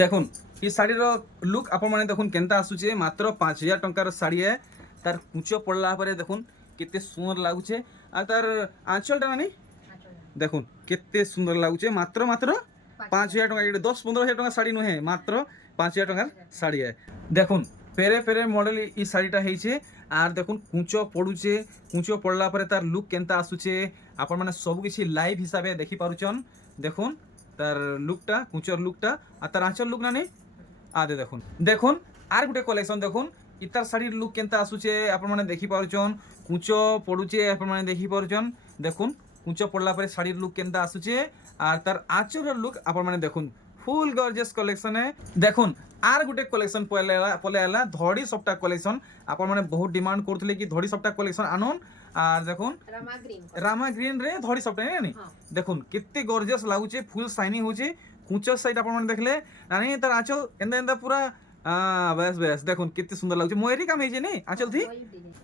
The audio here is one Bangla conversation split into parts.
দেখুন এই শাড়ির লুক আপনার দেখুন কেনতা আসুছে মাত্র 5000 টঙ্কার শাড়ি है তার কুচ পড়লা পরে দেখুন কেতে সুন্দর লাগুছে আর তার আঁচলটা মানে দেখুন কেতে সুন্দর লাগুছে মাত্র মাত্র 5000 টঙ্কা এটা 10-15,000 টঙ্কা শাড়ি নুহে মাত্র 5000 টঙ্কার শাড়ি है দেখুন পেরে পেরে মডেল এই শাড়িটা হয়েছে আর দেখুন কুচ পড়ুছে কুচ পড়লা পরে তার লুক কেনতা আসুছে আপন মানে সব কিছু লাইভ হিসাবে দেখি পারুছন দেখুন তার লুকটা কুচর লুকটা আর তার আঁচল লুক না নেই আদে দেখুন দেখুন আর গোটে কলেকশন দেখুন ইতার শাড়ির লুক কেনতা আসুছে আপন মানে দেখি পারুছন কুচ পড়ুছে আপন মানে দেখি পারুছন দেখুন কুচ পড়লা পরে শাড়ির লুক কেনতা আসুছে আর তার আঁচলের লুক আপন মানে দেখুন ফুল গর্জিয়াস কলেকশনে দেখুন আর গোটে কলেকশন পলে আলা ধড়ি সবটা কলেকশন আপন মানে বহুত ডিমান্ড করুলে কি ধড়ি সবটা কলেকশন আনুন আর দেখুন রামা গ্রিন রে ধড়ি সবটা নি দেখুন কেতে গর্জিয়াস লাগুছে ফুল শাইনিং হচ্ছে কুচর সাইড আপন মানে দেখলে নানি তার আঁচল এন্দা এন্দা পুরা বেশ বেশ দেখুন কেতে সুন্দর লাগুছে ময়ূরী কাম হয়েছে নি আঁচল থি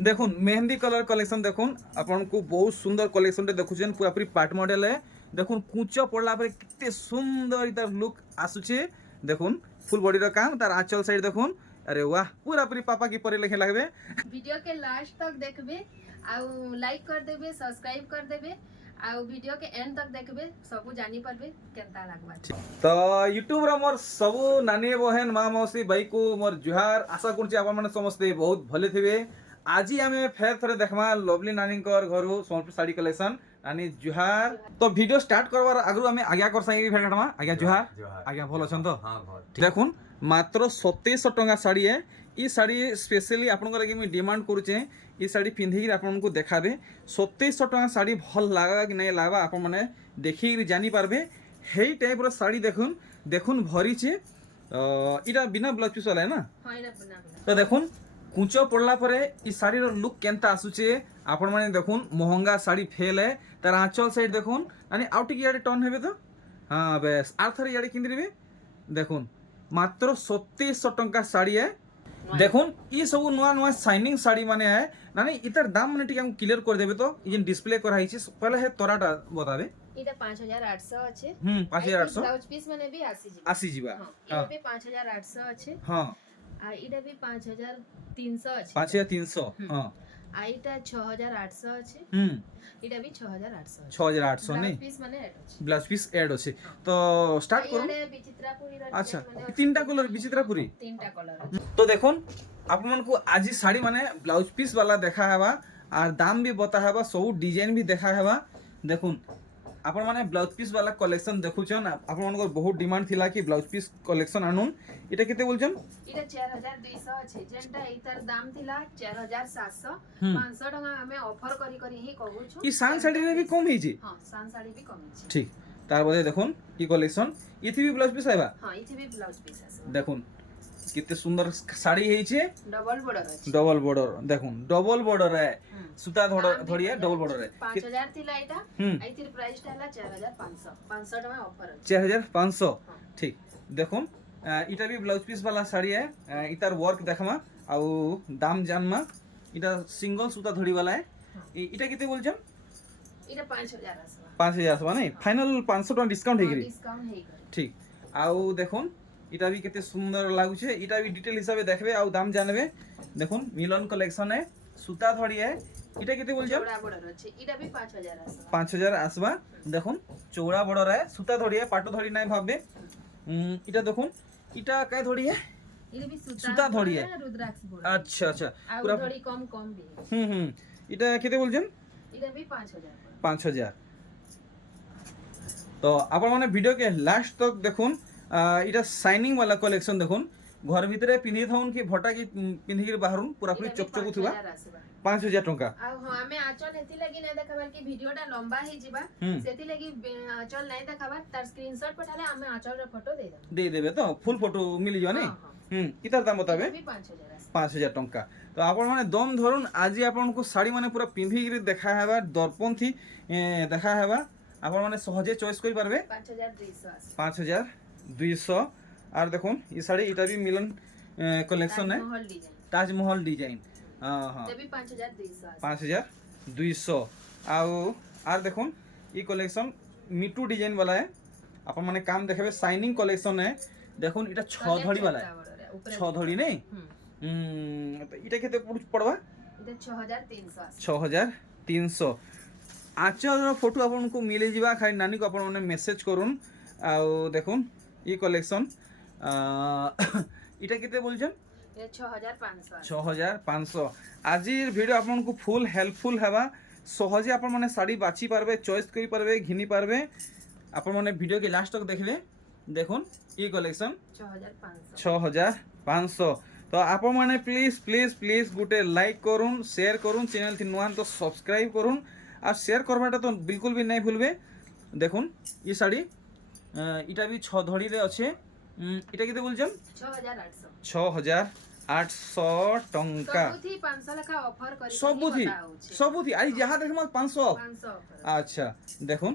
দেখুন মেহেন্দি কলর কলেকশন দেখুন আপনার বহুত সুন্দর কলেকশনটা দেখুছেন পুরাপুরি পার্ট মডেল দেখুন কুচ পড়লা পরে কেতে সুন্দর তার লুক আসুছে দেখুন ফুল বডির কাম তার আঁচল সাইড দেখুন अरे वाह पूरा पूरी पापा की परे लेखे लगबे वीडियो के लास्ट तक देखबे आउ लाइक कर देबे सब्सक्राइब कर देबे आउ वीडियो के एंड तक देखबे सब जानि परबे केनता लागबा तो यूट्यूब रे मोर सब नानी बहन माँ मौसी भाई को मोर जुहार आशा करछि आपन माने समस्ते बहुत भले थिबे आज आमे फेर थरे देखमा लवली नानी कर घरु सोनपुर साड़ी कलेक्शन नानी जुहार तो वीडियो स्टार्ट करवार आगु आमे आज्ञा कर साई फेर काटमा आज्ञा जुहार आज्ञा भल अछन तो हां भल देखुन मात्र 2700 टंका शाड़ी है ई शाड़ी स्पेशली आपन लगे मैं डिमांड करूचे ई शाड़ी पिंधि आपन को देखाबे 2700 टंका शाड़ी भल लागा कि नहीं लागा आपन माने देखि जानि पारबे हेई टाइप रो शाड़ी देखुन देखुन भरी छे इटा बिना ब्लाउज पीस वाला है ना हां इटा बिना तो देखुन कुचो पड़ला परे ई शाड़ी रो लुक केनता आसुचे आपन माने देखुन महंगा शाड़ी फेल है तार आंचल साइड देखुन यानी आउटी की याडे टर्न हेबे तो हां बेस आर थरे याडे किंदिबे देखुन मात्र 2700 टंका शाड़ी है देखुन ये सब नुआ नुआ शाइनिंग शाड़ी माने है नानी इतर दाम माने टिके हम क्लियर कर देबे तो ये डिस्प्ले कर हाइछि पहले है तोराटा बताबे इटा 5800 আছে 5800 ब्लाउज पीस माने भी आसी जीवा हां इटा भी 5800 আছে हां आ इटा भी 5300 আছে 5300 हां आ इटा 6800 আছে इटा भी 6800 আছে 6800 नहीं पीस माने ऐड আছে ब्लाउज पीस ऐड আছে तो स्टार्ट करो বিচিত্রাপুরি अच्छा तीनटा कलर विचित्रापुरी तीनटा कलर तो देखुन आपन को आज साड़ी माने ब्लाउज पीस वाला देखा हेबा और दाम भी बता हेबा सब डिजाइन भी देखा हेबा देखुन आपन माने ब्लाउज पीस वाला कलेक्शन देखुछन आपन मन को बहुत डिमांड थिला कि ब्लाउज पीस कलेक्शन आनुन এটা কেতে বলছেন এটা 4200 আছে যেটা এটার দাম থিলা 4700 500 টাকা আমি অফার করি করি হি कहूछु ই সান শাড়ি রে भी कम हिजे हां सान साड़ी भी कम हिजे ठीक तार बादे देखुन ई कलेक्शन इथि भी ब्लाउज पीस आइबा हां इथि भी ब्लाउज पीस আছে দেখুন कितने सुंदर साड़ी ହେଇছে डबल बॉर्डर আছে डबल बॉर्डर देखुन डबल बॉर्डर है सुता धड़िया डबल बॉर्डर है 5000 थिला एटा आइतिर प्राइस टाला 4500 500 टाका ऑफर আছে 4500 ठीक देखुन इटा भी ब्लाउज पीस वाला साड़ी है इतार वर्क देखमा आउ दाम जानमा इटा सिंगल सुता धड़ी वाला है इटा किते बोलछन इटा 5000 आसबा 5000 आसबा नहीं फाइनल 500 टका डिस्काउंट हे गरी डिस्काउंट हे गरी ठीक आउ देखुन इटा भी केते सुंदर लागुछे इटा भी डिटेल हिसाबे देखबे आउ दाम जानबे देखुन मिलन कलेक्शन है सुता धड़ी है इटा केते बोलछन चौड़ा बॉर्डर আছে इटा भी 5000 आसबा 5000 आसबा देखुन चौड़ा बॉर्डर है सुता धड़ी है पाटो धड़ी नहीं भाबबे इटा देखुन इटा काय धड़ी है इले भी सुता धड़ी है रुद्राक्ष बॉर्डर अच्छा अच्छा पूरा धड़ी कम कम भी इटा केते बोलछन इटा भी 5000 5000 तो आपण माने वीडियो के लास्ट तक देखुन इटा शाइनिंग वाला कलेक्शन देखुन घर भितरे पिन्ही थाउन कि भटा की पिन्ही के बाहरुन पूरा पूरी चकचक थुबा 5000 टंका आ हमें आचल हेती लगी नै देखाबार कि वीडियोटा लंबा हे जिबा सेती लगी आचल नै देखाबार तार स्क्रीनशॉट पठाले हमें आचल रे फोटो दे देबे तो फुल फोटो मिल जो नै कितार दाम बताबे 5000 टंका तो आपण माने दम धरुन आज आपण को साड़ी माने पूरा पिन्ही के देखा हेबा दर्पण थी देखा हेबा आपण माने सहजे चॉइस करि पारबे 5200 और देखुन ये साड़ी इटा भी मिलन कलेक्शन है ताजमहल डिजाइन हां हां ये भी 5200 5200 आर देखुन ये कलेक्शन मीटू डिजाइन वाला है अपन माने काम देखबे शाइनिंग कलेक्शन है দেখুন এটা 6 ধড়ি वाला है 6 ধড়ি নেই তো এটা কেতে পড়বা এটা 6300 6300 আচর ফটো আপনার মিলে যা খালি নানি কো আপন মানে মেসেজ করুন আউ দেখুন ই কালেকশন এটা কেতে বলছেন 6500 আজির ভিডিও আপনার ফুল হেল্পফুল হবা সহজে আপনার মানে শাড়ি বাছি পারবে চয়েস করি পারবে ঘিনি পারবে আপনার মানে ভিডিও কে লাস্ট তক দেখলে দেখুন ই কালেকশন 6500 তো আপন মানে প্লিজ প্লিজ প্লিজ গোটে লাইক করুন শেয়ার করুন চ্যানেল থি নুয়ান তো সবসক্রাইব করুন আর শেয়ার করবাটা তো বিলকুল भी नहीं ভুলবে দেখুন এই শাড়ি এটা भी 6 ধড়ি রে আছে এটা কেতে বলছেন 6800 টঙ্কা ସବୁଥି 500 লেখা অফার করি ସବୁଥି আই যাহা দেখম 500 আচ্ছা দেখুন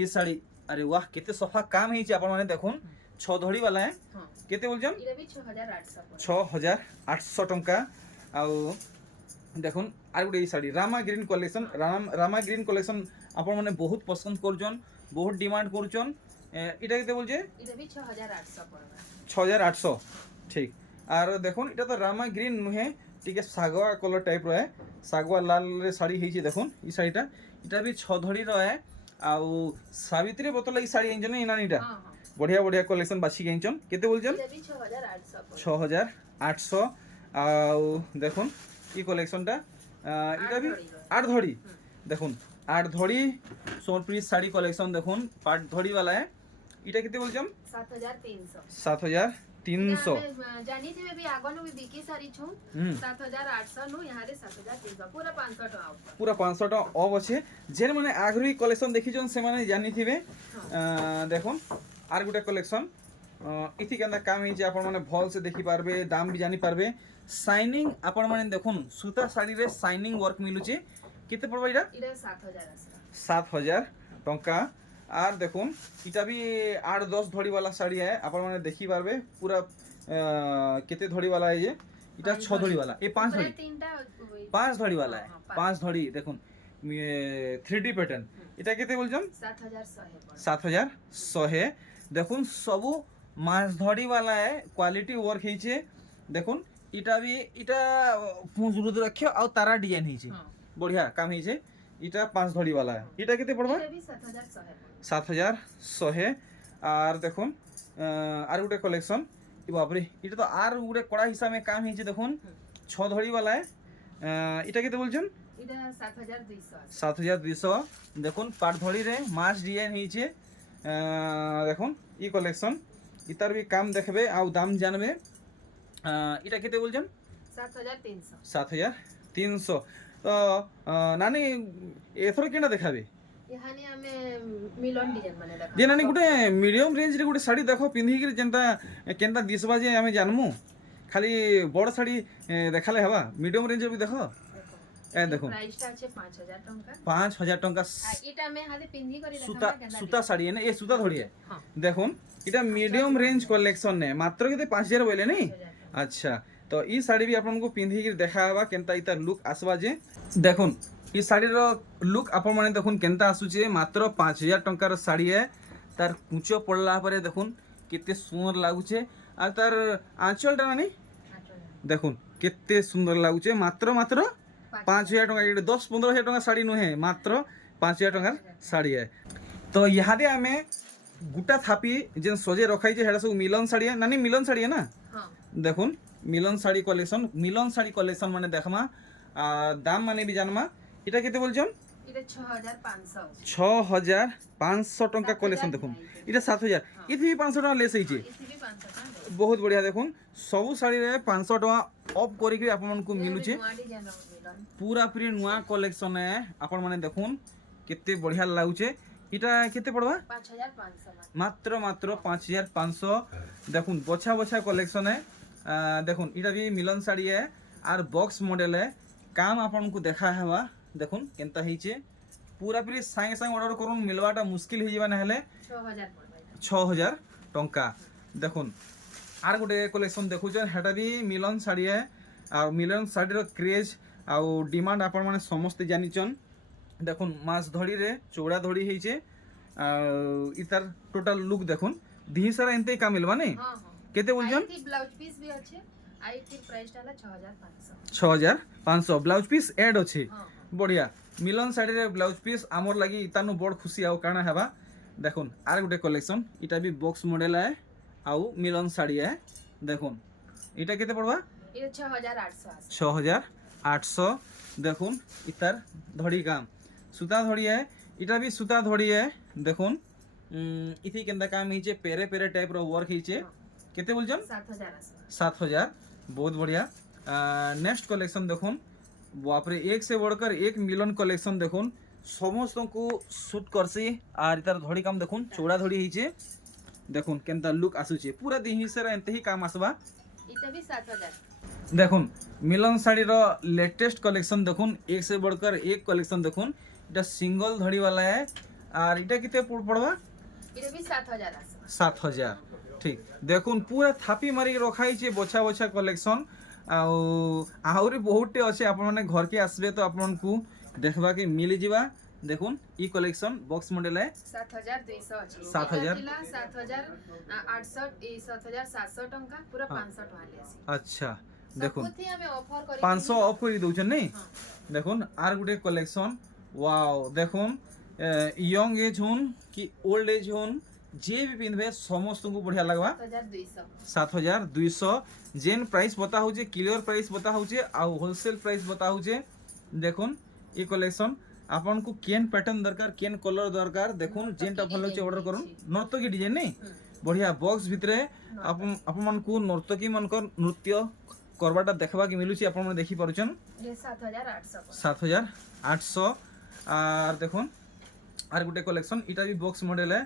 এই শাড়ি আরে বাহ কেতে সফা কাম হইছে আপন মানে দেখুন 6 ধড়ি वाला है কেতে বলছেন এটা भी 6800 টঙ্কা আউ দেখুন আর গোটে এই শাড়ি রামা গ্রিন কলেকশন রামা গ্রিন কলেকশন আপন মানে বহুত পছন্দ করছন বহুত ডিমান্ড করছন এটা কেতে বলছে এটা भी 6800 পড়বা 6800 ঠিক আর দেখুন এটা তো রামা গ্রিন নুহে টিকে সাগোয়া কলর টাইপ রহে সাগোয়া লাল রে শাড়ি হইছে দেখুন এই শাড়িটা এটা भी 6 ধড়ি রহে আউ সাবিত্রী বোতল এই শাড়ি আইছন না ইনানিটা बढ़िया बढ़िया कलेक्शन बाछी गइछन केते बोलछन 6800 आउ देखुन ई कलेक्शनटा इटा भी 8 धड़ी देखुन 8 धड़ी सोनप्रीत साड़ी कलेक्शन देखुन 8 धड़ी वाला है इटा केते बोलछन 7300 जानी थी भी आगनो भी बिकी सारी छु 7800 नु यहां रे 7300 पूरा 500 टका पूरा 500 टका ऑफ আছে जेन माने आगरी कलेक्शन देखिछन से माने जानी थिबे देखुन আর গোটে কলেকশন ইথি কেন্দা কাম হইছে আপন মানে ভাল সে দেখি পারবে দাম भी জানি পারবে শাইনিং আপন মানে দেখুন সুতা শাড়ি রে শাইনিং ওয়ার্ক মিলুছে কেতে পড়বা এটা 7000 টঙ্কা আর দেখুন এটা भी 8-10 ধড়ি वाला শাড়ি है আপন মানে দেখি পারবে পুরা কেতে ধড়ি वाला है ये এটা 6 ধড়ি वाला ये 5 ধড়ি 5 ধড়ি वाला है 5 ধড়ি দেখুন 3D প্যাটার্ন এটা কেতে বলছন 7100 দেখুন সবু মাছ ধড়ি वाला है क्वालिटी वर्क হইছে দেখুন এটা भी এটা পুজুরুদ রাখে আর তারা ডিজাইন হইছে बढ़िया काम হইছে এটা 5 ধড়ি वाला है এটা কেতে পড়বা এটা भी 7100 আর দেখুন আর গোটে কালেকশন ই বাপরে এটা তো আর গোটে কড়া হিসাবে কাম হইছে দেখুন 6 ধড়ি वाला है এটা কেতে বলছেন এটা 7200 7200 দেখুন পাট ধড়ি রে মাছ ডিজাইন হইছে দেখুন ই কালেকশন ইতার भी কাম দেখবে আর দাম জানবে এটা কেতে বলছেন 7300 তো নানি এথর কেনা দেখাবে এখানে আমি মিলন ডিজাইন মানে দেখা যে নানি গোটে মিডিয়াম রেঞ্জ রে গোটে শাড়ি দেখো পিন্ধি কি যেনটা কেনটা দিসবা যে আমি জানমু খালি বড় শাড়ি দেখালে হবা মিডিয়াম রেঞ্জ রে দেখো এ দেখো প্রাইসটা আছে 5000 টাকা 5000 টাকা এটা আমি হাতে পিন্ধি করি সুতা সুতা শাড়ি है ना ये सुता धड़ी है हां দেখুন এটা মিডিয়াম রেঞ্জ কলেকশন ने মাত্র কেতে 5000 বলে नहीं अच्छा तो ई শাড়ি भी आपन को पिंधी के देखावा केनता इता लुक आसवा जे देखुन ई শাড়ি रो लुक आपन माने देखुन केनता आसुचे मात्र 5000 टंकार শাড়ি है तार कुचो पड़ला परे देखुन केते सुंदर लागुचे आ तार आंचलटा नानी देखुन केते सुंदर लागुचे मात्र 5000 टका 10-15,000 टका শাড়ি नुहे मात्र 5000 टकार শাড়ি है तो इहादे आमे गुटा थापी जेन सजे रखाई जे हेडा सब मिलन শাড়ি है नानी मिलन শাড়ি है ना हां देखुन मिलन শাড়ি कलेक्शन माने देखमा दाम माने भी जानमा এটা কেতে বলছন এটা 6500 6500 टका कलेक्शन देखुन এটা 7000 इथि 500 टका लेस हइचे इसी भी 500 टका बहुत बढ़िया देखुन सबु শাড়ি रे 500 टका ऑफ करी के आपन को मिलुचे नवा डिजाइन मिलन पूरा पूरी नुआ कलेक्शन है आपन माने देखुन केते बढ़िया लागुचे এটা কেতে পড়বা 5500 मात्र 5500 देखुन बछा बछा कलेक्शन है देखुन इटा भी मिलन শাড়ি है और बॉक्स मॉडल है काम आपन को देखा है देखुन केनता हिचे पूरा पूरी साइंग साइंग ऑर्डर करून मिलवाटा मुश्किल हो जाबा नहले 6000 पड़बा 6000 टंका देखुन आर गोटे कलेक्शन देखुछन हेटा भी मिलन শাড়ি है और मिलन শাড়ি रो क्रेज और डिमांड आपन माने समस्त जानिचन देखुन मास धड़ी रे चौड़ा धड़ी हिचे इतार टोटल लुक देखुन धी सारा एंते का मिलबा नहीं हां केते बोलजन आईथी ब्लाउज पीस भी अच्छे आईथी प्राइस टाला 6500 6500 ब्लाउज पीस ऐड अच्छे हां बढ़िया मिलन साड़ी रे ब्लाउज पीस आमर लगी इतानु बड़ खुशी आउ काना हेबा देखुन आर गुटे कलेक्शन इटा भी बॉक्स मॉडल है आउ मिलन साड़ी है देखुन इटा केते पड़वा ये 6800 आसे 6800 देखुन इतार धड़ी काम सूता धड़ी है इटा भी सूता धड़ी है देखुन इथि केंदा काम हिचे पेरे पेरे टाइप रो वर्क हिचे केते बोलजन 7000 बहुत बढ़िया नेक्स्ट कलेक्शन देखुन बाप रे एक से बढ़कर एक मिलन कलेक्शन देखुन समस्त को शूट करसी आर इतार धड़ी काम देखुन चौड़ा धड़ी हिचे देखुन केंता लुक आसुचे पूरा दिही से एंते ही काम आसबा इते भी 7000 देखुन मिलन साड़ी रो लेटेस्ट कलेक्शन देखुन एक से बढ़कर एक कलेक्शन देखुन इटा सिंगल धड़ी वाला है और इटा किते पड़वा इते भी 7000 आसे 7000 ठीक देखुन पूरा थापी मारी रखाई छे बछा बछा कलेक्शन आहुरी बहुतटे अच्छे आपण माने घर के आसबे तो आपण को देखबा के मिली जिबा देखुन ई कलेक्शन बॉक्स मॉडल है 7200 अछि 7000 7800 ए 7700 टंका पूरा 500 टका ले आसी अच्छा देखुन सबथि हमें ऑफर करी 500 ऑफ करी दउछन नहीं देखुन आर गुटे कलेक्शन वाओ देखुन यंग एज होन कि ओल्ड एज होन जे भी पिंधबे समस्त को बढ़िया लगवा 7200 जेन प्राइस बता होचे क्लियर प्राइस बता होचे आ होलसेल प्राइस बता होचे देखुन ई कलेक्शन आपन को केन पैटर्न दरकार केन कलर दरकार देखुन जेनटा भल होचे ऑर्डर करूँ नर्तकी डिजाइन नहीं बढ़िया बॉक्स भितरे आपन मन को नर्तकी मनकर नृत्य करवाटा देखबा के मिलुची आपन मन देखि पारुचन ये 7800 7800 आर देखुन आर गुटे कलेक्शन इटा भी बॉक्स मॉडल है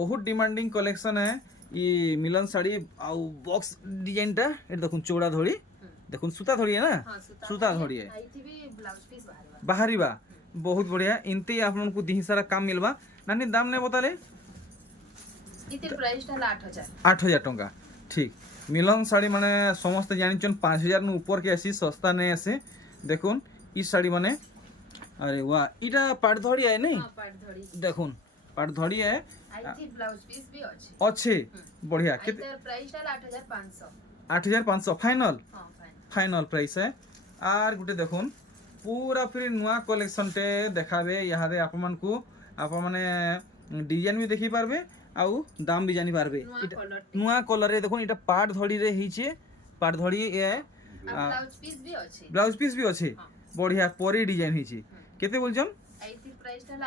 बहुत डिमांडिंग कलेक्शन है ये मिलन साड़ी आउ बॉक्स डिजाइन टा ए देखुन चौड़ा धड़ी देखुन सूता धड़ी है ना हां सूता धड़ी है आईथी भी ब्लाउज पीस बाहरीबा बहुत बढ़िया इनते आपन को दिही सारा काम मिलबा नानी दाम ने बताले इते प्राइस टाला 8000 8000 टंका ठीक मिलन साड़ी माने समस्त जानिचन 5000 नु ऊपर के आसी सस्ता नहीं आसे देखुन ई साड़ी माने अरे वाह इटा पाट धड़ी है नहीं हां पाट धड़ी देखुन पाट धड़ी है आईथी ब्लाउज पीस भी अछि अच्छे बढ़िया कितने प्राइस टाला 8500 8500 फाइनल हां फाइनल प्राइस है आर गुटे देखुन पूरा फिर नुआ कलेक्शन टे देखाबे यहाँ दे आपमन को आप माने डिजाइन भी देखि पारबे आउ दाम भी जानी पारबे नुआ कलर रे देखुन इटा पाट धड़ी रे हिचे पाट धड़ी ए ब्लाउज पीस भी अच्छे बढ़िया परी डिजाइन हिचे केते बोलजन आईथी प्राइस टाला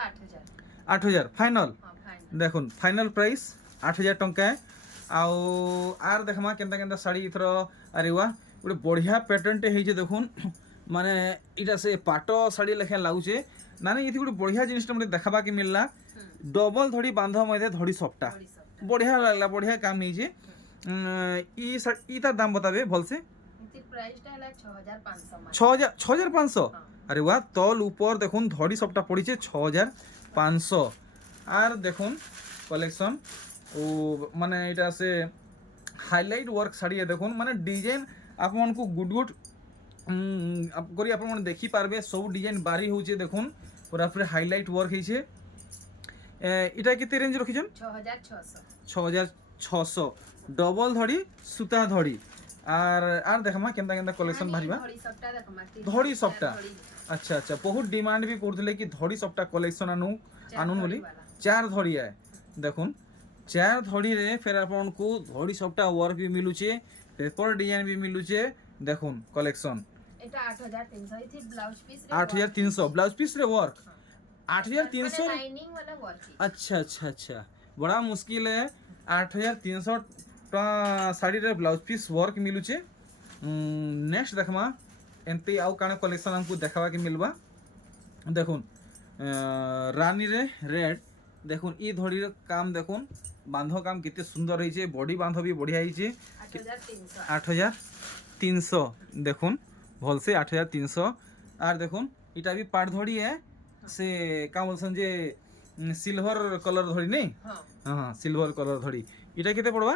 8000 फाइनल हां फाइनल देखुन फाइनल प्राइस 8000 टंका है आउ आर देखमा केनता केनता साड़ी इथर अरे वाह गोटे बढ़िया पैटर्न टे हिचे देखुन माने इटा से पाटो साड़ी लेखे लागुचे नानी इथि गोटे बढ़िया जिनिस मते देखाबा के मिलला डबल धड़ी बांध मध्ये धड़ी सपटा बढ़िया लागला बढ़िया काम हिचे ई तार दाम बताबे भल से इथि प्राइस टाला 6500 6500 अरे वाह तल ऊपर देखुन धड़ी सपटा पड़ीचे 6500 आर देखुन कलेक्शन ओ माने इटा से हाईलाइट वर्क साड़ी है देखुन माने डिजाइन आप मन को गुड गुड करी आप मन देखि पारबे सब डिजाइन बारी होचे देखुन पूरा पूरा हाईलाइट वर्क हिचे इटा केते रेंज रखिछन 6600 डबल धड़ी सूता धड़ी आर देखमा केनता केनता कलेक्शन भारीबा धड़ी सपटा अच्छा अच्छा बहुत डिमांड भी करथिले कि धड़ी सपटा कलेक्शन आनुन बोली 4 धड़ी है देखुन 4 धड़ी रे फिर आपन को धड़ी सपटा वर्क भी मिलुचे पेपर डिजाइन भी मिलुचे देखुन कलेक्शन এটা 8300 इथि ब्लाउज पीस 8300 ब्लाउज पीस रे वर्क 8300 लाइनिंग वाला वर्क अच्छा अच्छा अच्छा बड़ा मुश्किल है 8300 साड़ी रे ब्लाउज पीस वर्क मिलुचे नेक्स्ट देखमा एंती आउ काना कलेक्शन हमको देखावा के मिलबा देखुन रानी रे रेड देखुन ई धड़ी रे काम देखुन बांधो काम कितने सुंदर रही बॉडी बांधो भी बढ़िया ही 8300 देखुन भल से 8300 आर देखुन इटा भी पाट धड़ी है से का बोलसन जे सिल्वर कलर धड़ी नहीं हाँ सिल्वर कलर धड़ी इटा केते पड़वा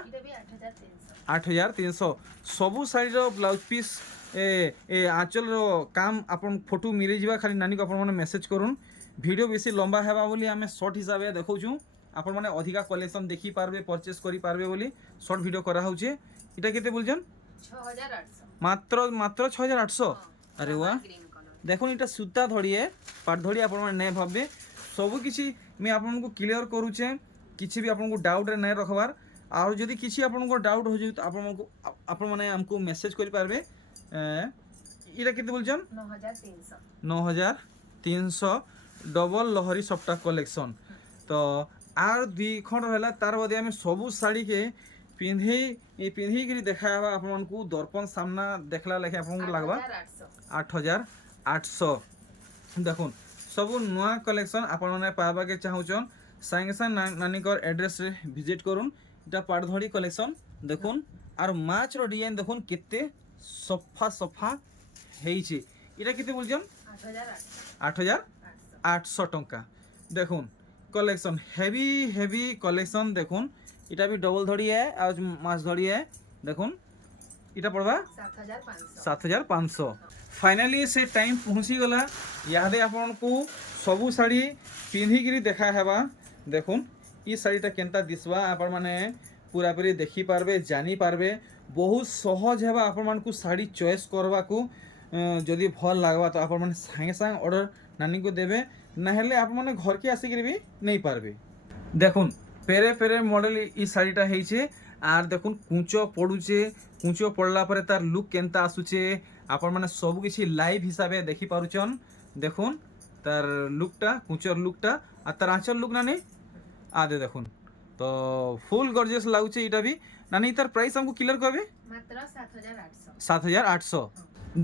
8300 सबु साड़ी रो ब्लाउज पीस ए आंचल रो काम अपन फोटो मिले जिबा खाली नानी को अपन मैसेज करूँ वीडियो बेसी लंबा हेबा बोली आमे शॉर्ट हिसाब से देखौ छु আপন মানে অধিকা কলেকশন দেখি পারবে পরচেজ করি পারবে বলি শর্ট ভিডিও করা হচ্ছে। এটা কেতে বলছেন 6800 মাত্র মাত্র 6800। আরে ওয়া গ্রিন কলর দেখুন এটা সূতা ধরিয়ে পাট ধরি আপন মানে নে ভাববে ସବୁ କିଛି ମୁଁ ଆପଣଙ୍କୁ କ୍ଲିୟର କରୁଛେ କିଛି ବି ଆପଣଙ୍କୁ ଡାଉଟ୍ରେ ନାଇଁ ରଖବାର। ଆଉ ଯଦି କିଛି ଆପଣଙ୍କ ଡାଉଟ୍ ହେଉଛି ତ ଆପଣମାନେ ଆମକୁ ମେସେଜ୍ କରିପାରିବେ। ଏଇଟା କେତେ ବୋଲଛନ୍ 9300 9300 ଡବଲ ଲହରୀ ସପ୍ତା କଲେକ୍ସନ୍। ତ ଆର ଦୁଇ ଖଣ୍ଡ ହେଲା ତାର ବଦେ ଆମେ ସବୁ ଶାଢ଼ୀକେ ପିନ୍ଧେଇକିରି ଦେଖାହେବା ଆପଣମାନଙ୍କୁ ଦର୍ପଣ ସାମ୍ନା ଦେଖିଲା ଲେଖେ ଆପଣଙ୍କୁ ଲାଗ୍ବା 8800। ଦେଖୁନ୍ ସବୁ ନୂଆ କଲେକ୍ସନ୍ ଆପଣମାନେ ପାଇବାକେ ଚାହୁଁଛନ୍ ସାଙ୍ଗେ ସାଙ୍ଗେ ନାନୀଙ୍କର ଆଡ୍ରେସ୍ରେ ଭିଜିଟ୍ କରୁନ୍। এটা পাটধড়ি কলেকশন দেখুন আর মাছর ডিজাইন দেখুন কেতে সফা সফা হয়েছে। এটা কেতে বলছেন 8800 টঙ্কা। দেখুন কলেকশন হেভি হেভি কলেকশন দেখুন এটা বি ডবল ধড়ি আর মাছ ধড়ি দেখুন এটা পড়বা 7500। ফাইনালি সে টাইম পৌঁছিগলা ইয়াদে আপনার সবু শাড়ি পিঁধিকি দেখা হেবা। দেখুন ই শাড়িটা কেনতা দিসবা আপন মানে পুরাপুরি দেখি পারবে জানি পারবে বহুত সহজ হেবা আপন মানকু শাড়ি চয়েস করবাকু। যদি ভাল লাগবা তো আপন মানে সাঙ্গে সাঙ্গে অর্ডর নানিকে দেবে না হলে আপন মানে ঘরকে আসিকি বি নেই পারবে। দেখুন পেরে পেরে মডেল ই শাড়িটা হয়েছে আর দেখুন কুঁচ পড়ুছে কুঁচ পড়লা পরে তার লুক কেনতা আসুছে আপন মানে সবু কিছু লাইভ হিসাবে দেখি পারুছন। দেখুন তার লুকটা কুঁচর লুকটা আর তার আঁচল লুক নানি আদে দেখুন তো ফুল গর্জিয়াস লাগুছে। এটা বি নানি তার প্রাইস আমাকে ক্লিয়ার করবে মাত্র 7800 7800।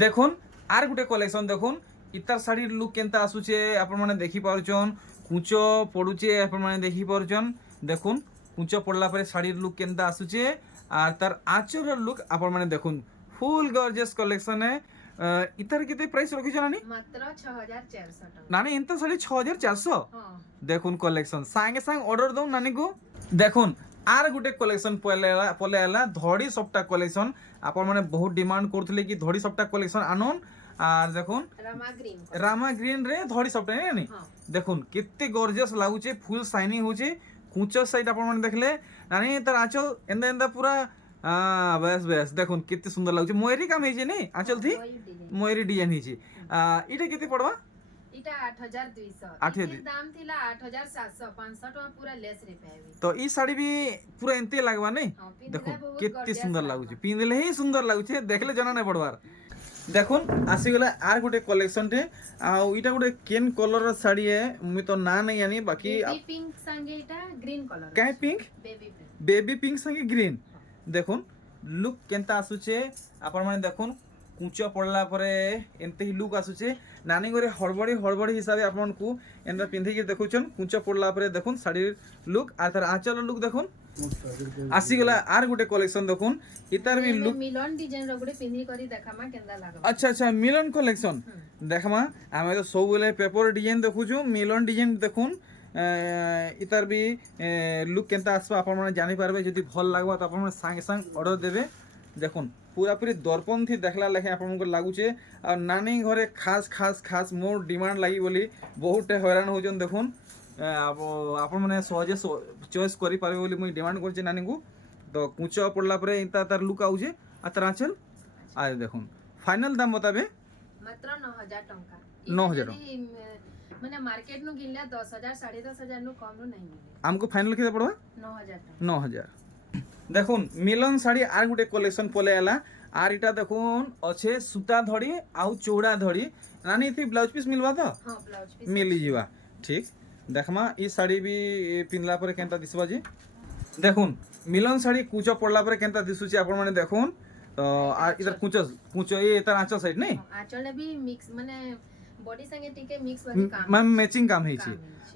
দেখুন আর গোটে কলেকশন দেখুন ইতার শাড়ির লুক কেনতা আসুছে আপন মানে দেখি পারুছন কুঁচ পড়ুছে আপন মানে দেখি পারুছন। দেখুন কুঁচ পড়লা পরে শাড়ির লুক কেনতা আসুছে আর তার আঁচলের লুক আপন মানে দেখুন ফুল গর্জিয়াস কলেকশনে। ইতার কেতে প্রাইস রখিছ নানি মাত্র 6400 টাকা নানি ইনতা শাড়ি 6400। হ্যাঁ দেখুন কলেকশন সাঙ্গে সাঙ্গ অর্ডর দઉં নানিকু। দেখুন আর গোটে কলেকশন পলে এলা ধড়ি সপ্তাহ কলেকশন আপন মানে বহুত ডিমান্ড করুଥିଲେ কি ধড়ি সপ্তাহ কলেকশন আনুন। আর দেখুন রামা গ্রিন রে ধড়ি সপ্তাহ নানি দেখুন কেতে গর্জিয়াস লাগুছে ফুল শাইনিং হচ্ছে কুঁচর সাইড আপন মানে দেখলে নানি তার আঁচল এন্দা এন্দা পুরা বেশ বেশ দেখুন কেতে সুন্দর লাগুছে ময়ূরী কাম হয়েছে নি আঁচল থি ময়ূরী ডিজাইন হয়েছে। এটা কেতে পড়বা এটা 8200 এর দাম থিলা 8700 500 টাকা পুরা লেস রে পাইবি। তো এই শাড়ি বি পুরা এনতে লাগবা নাই দেখুন কেতে সুন্দর লাগুছে পিঁধলে হি সুন্দর লাগুছে দেখলে জনা নাই পড়বার। দেখুন আসিগলা আর গোটে কলেকশনটে এটা গোটে কেন কলর শাড়ি মুই তো না নাই জানি বাকি বেবি পিঙ্ক সঙ্গে এটা গ্রিন কলর কাই পিঙ্ক বেবি পিঙ্ক সঙ্গে গ্রিন। দেখুন লুক কেনতা আসুছে আপন মানে দেখুন কুঁচ পড়লা পরে এমতি হি লুক আসুছে নানি ঘরে হড়বড়ি হিসাবে আপনারকু এনতা পিঁধিকি দেখুছন কুঁচ পড়লা পরে দেখুন শাড়ির লুক আর তার আঁচলের লুক দেখুন। আসিগলা আর গোটে কলেকশন দেখুন ইতার বি লুক মিলন ডিজাইন র গুড়ে পিন্ধি করি দেখামা কেনতা লাগবা। আচ্ছা আচ্ছা মিলন কলেকশন দেখামা আমি তো সবুলে পেপর ডিজাইন দেখুছু মিলন ডিজাইন দেখুন ইতার বি লুক কেনতা আসবা আপন মানে জানি পারবে যদি ভাল লাগবা তো আপন মানে সাঙ্গে সাঙ্গ অর্ডর দেবে। দেখুন পুরাপুরি দর্পণ থি দেখলা লেখে আপনার লাগুছে আর নানি ঘরে খাস মোর ডিমান্ড লাগি বলি বহুতে হয়রান হচ্ছেন। দেখুন আপন মানে সহজে চয়েস করি পারবে বলি মুই ডিমান্ড করছি নানিকু। তো কুঁচ পড়লা পরে ইতা তার লুক আউছে আর তার আঁচল আর দেখুন ফাইনাল দাম বতাবে মাত্র 9000 টাকা 9000 মানে মার্কেট নু কিনলে 10000 10500 নু কম নু নাই মিলে আমকো ফাইনাল কেতে পড়বা 9000 টাকা 9000। দেখুন মিলন শাড়ি আর গোটে কলেকশন পলে এলা আর এটা দেখুন অছে সুতা ধড়ি আউ চৌড়া ধড়ি নানি এথি ব্লাউজ পিস মিলবা তো হ্যাঁ ব্লাউজ পিস মিলি ଯିବା ঠিক। দেখমা ই শাড়ি বি পিনলা পরে কেনতা দিসবা যে দেখুন মিলন শাড়ি কুঁচ পড়লা পরে কেনতা দিসুছে আপন মানে দেখুন। তো আর ইতার কুঁচ এ তার আঁচল সাইড নেই আঁচলে বি মিক্স মানে বডি সঙ্গে টিকে মিক্স বাকি কাম ম্যাম ম্যাচিং কাম হইছে।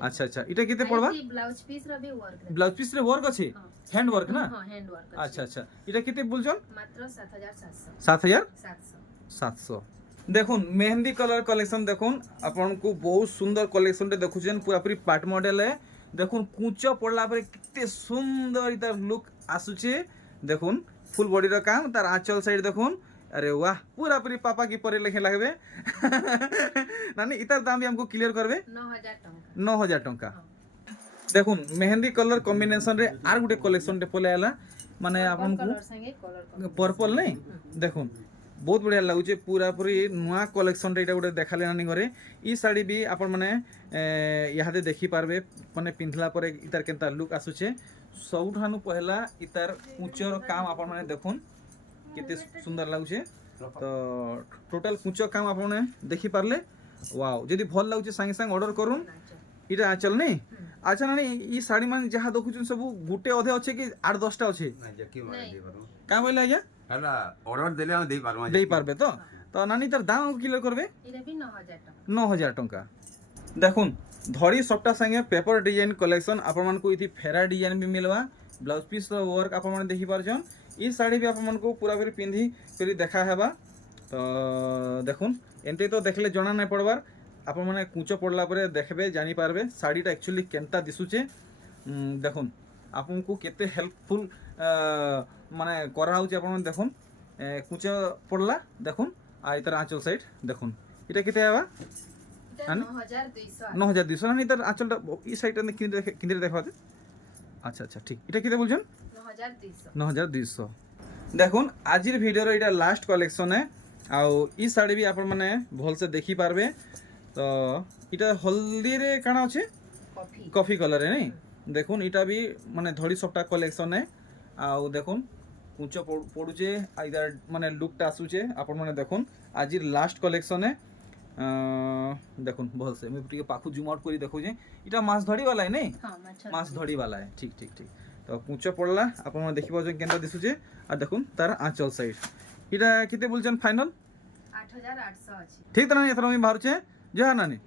আচ্ছা আচ্ছা এটা কেতে পড়বা ব্লাউজ পিস র বি ওয়ার্ক ব্লাউজ পিস রে ওয়ার্ক আছে হ্যান্ড ওয়ার্ক না হ্যাঁ হ্যান্ড ওয়ার্ক আচ্ছা আচ্ছা এটা কেতে বলছন মাত্র 7700 7700। দেখুন মেহেন্দি কলর কলেকশন দেখুন আপনার বহুত সুন্দর কলেকশনটা দেখুছেন পুরাপুরি পাট মডেলে। দেখুন কুঁচ পড়লা পরে কেতে সুন্দর তার লুক আসুছে দেখুন ফুল বডির কাম তার আঁচল সাইড দেখুন আরে वाह পুরাপুরি পাপা কি পরে লেখে লাগবে নানি ইতার দাম বি আমকো ক্লিয়ার করবে 9000 টাকা 9000 টাকা। দেখুন মেহেন্দি কলর কম্বিনেশন রে আর গুটে কলেকশন टे পলে आला মানে आपन को कलर संगे कलर पर्पल नहीं देखुन बहुत बढ़िया लगुचे पूरा पूरी नुआ कलेक्शन रे गोटे देखाले नानी घरे ई साड़ी भी आपण माने इहादे देखि पारबे माने पिंधला परे इतार केनता लुक आसुचे सबठानु पहला इतार कुचर काम आपण माने देखुन केते सुंदर लागुचे तो टोटल कुचर काम आपण माने देखि पारले वाओ जदी भल लागुचे संगे संग ऑर्डर करूम इटा आंचल नहीं अच्छा नानी ई साड़ी मान जहाँ देखुछन सब गुटे अधे अच्छे कि 8-10टा अच्छे का बोले आज्ञा ହେଲା ଅର୍ଡର ଦେଲେ ଆମେ ଦେଇପାରମା ଦେଇ পারবে তো তো নানি তার দাম কিলো করবে इरे भी 9000 टका 9000 टंका দেখুন ধরি সবটা সঙ্গে পেপার ডিজাইন কলেকশন আপন মান को इथि फेरा डिजाइन भी मिलवा ब्लाउज पीस रो वर्क আপন মান দেখি পারছন ई साड़ी भी আপন मान को पूरा पूरी पिंधी फिर देखा हेबा तो দেখুন एंते तो देखले जणा नहीं पड़बार আপন মানে কুচো পড়লা পরে দেখবে জানি পারবে শাড়িটা एक्चुअली কেনতা দিসুছে দেখুন आपनको केते हेल्पफुल মানে করা হচ্ছে আপন মানে দেখুন কুচো পড়লা দেখুন আর ইতার আঁচল সাইড দেখুন এটা কেতে আবা এটা 9200 9200 না ইতার আঁচলটা এই সাইডটা কিনে দেখাতে আচ্ছা আচ্ছা ঠিক এটা কেতে বলছেন 9200 9200 দেখুন আজির ভিডিওর এটা লাস্ট কলেকশন है আও ই শাড়ি भी আপন মানে ভলসে দেখি পারবে তো এটা হলদি রে কানা আছে कॉफी কফি কালারে নাই দেখুন এটা भी মানে ধরি সবটা কলেকশন है আও দেখুন কুচো পড়ুছে আইদার মানে লুকটা আসুছে আপন মানে দেখুন আজির লাস্ট কলেকশন है দেখুন ভলসে আমি টিকে পাখু জুম আউট করি দেখো যে এটা মাছ ধরি वाला है नहीं हां माछा মাছ ধরি वाला है ठीक ठीक ठीक তো কুচো পড়লা আপন মানে দেখি পাওছেন কেনটা দিসুছে আর দেখুন তার আঁচল সাইড এটা কিতে বলছেন ফাইনাল 8800 আছে ঠিক তো নানি এত আমি বাহারছে জহা নানি